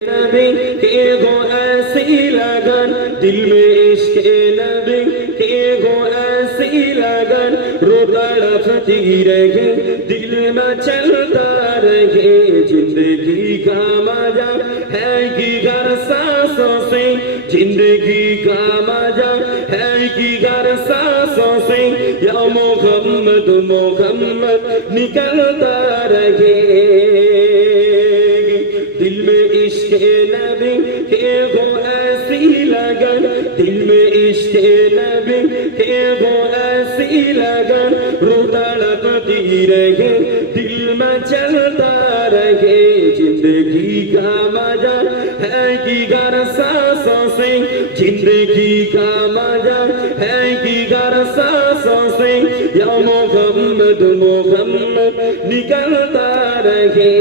नबी के गो ऐसी लगन, दिल में इश्क नबी के गो ऐसी लगन, रो तड़पती रहे दिल में चलता रहे। जिंदगी का मजा है कि घर सांसों से, जिंदगी का मजा है कि घर सांसों से, या मोहम्मद मोहम्मद निकलता रहे। दिल में इश्क नबी के वो ऐसी लगन, दिल में इश्क नबी के वो ऐसी लगन, रो तड़पती रहे दिल में चलता रहे। जिंदगी का मजा है कि घर सांसों से, जिंदगी का मजा है कि घर सांसों से, या मोहम्मद मोहम्मद निकलता रहे।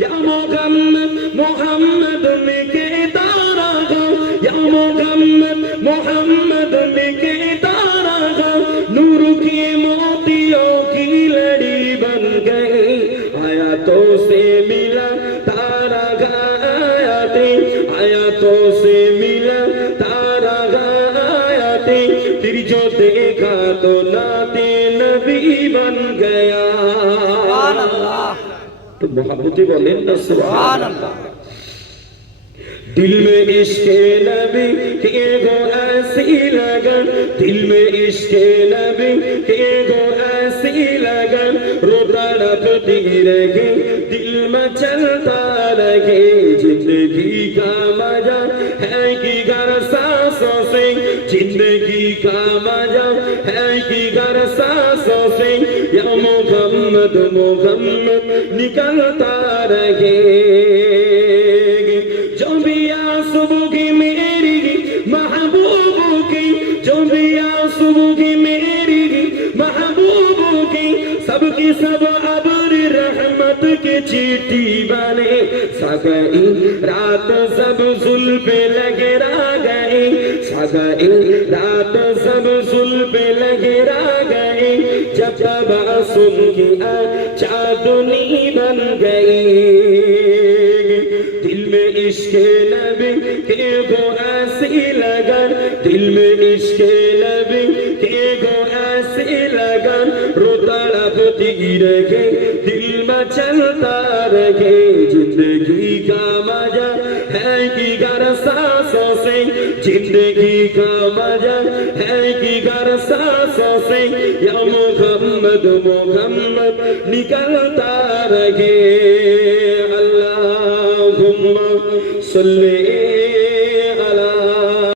या मोहम्मद मोहम्मद के तारा गो, या मोहम्मद मोहम्मद के तारा गो, नूर की मोतियों की लड़ी बन गई। आयातों से मिला तारा गायाते, आयातों से मिला तारा गायाते, फिर जो देखा तो नाते नबी बन गया। तो मोहब्बती बोलें ना सुभान अल्लाह। दिल में इश्क नबी के गो ऐसी लगन, दिल में इश्क नबी के गो ऐसी लगन, रो तड़पती रहे दिल में चलता रहे। जिंदगी का मजा है कि घर सांसों से, जिंदगी का मजा है कि घर सांसों से, या मोहम्मद मोहम्मद निकलता रहे। जो भी आंसू की मेरी महबूब की, जो भी आंसू की मेरी महबूब की, सबकी सब अब्र रहमत के चीटी बने। सगई रात सब जुल्फे लगे रा गए, सगई रात सब जुल्फे लगे रा गए, जब तबस्सुम की चांदनी बन गई। दिल में इश्क नबी के गो ऐसी लगन, दिल में इश्क नबी के गो ऐसी लगन, रो तड़पती रहे दिल में चलता रहे। जिंदगी का मजा है कि घर सांसों से, जिंदगी का मजा है कि घर सांसों से, या मोहम्मद मोहम्मद निकलता रहे। अल्लाहुम्मा सल्ली